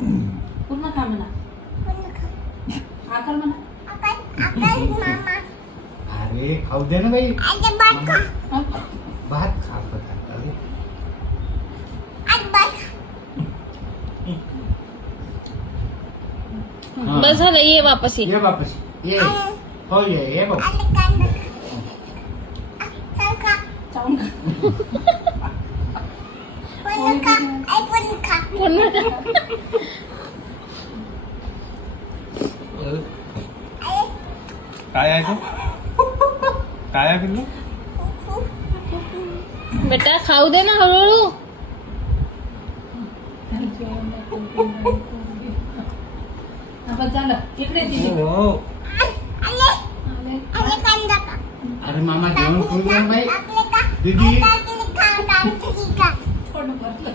पूर्ण खा म्हणा. आकार म्हणा. अरे खाऊ दे ना बाई. हा? भात खा फक्त. अरे हाँ. बस झालं, ये वापस ये. ये वापस ये. हो ये बाबा. चावून खा. पूर्ण काय आहे ते? काय आहे पिल्लू? बेटा खाऊ दे ना हळूहळू. बस झालं. इकडे तिथे. हो. अरे मामा जेवण करू दे ना बाई. दीदी थोडं भरलं.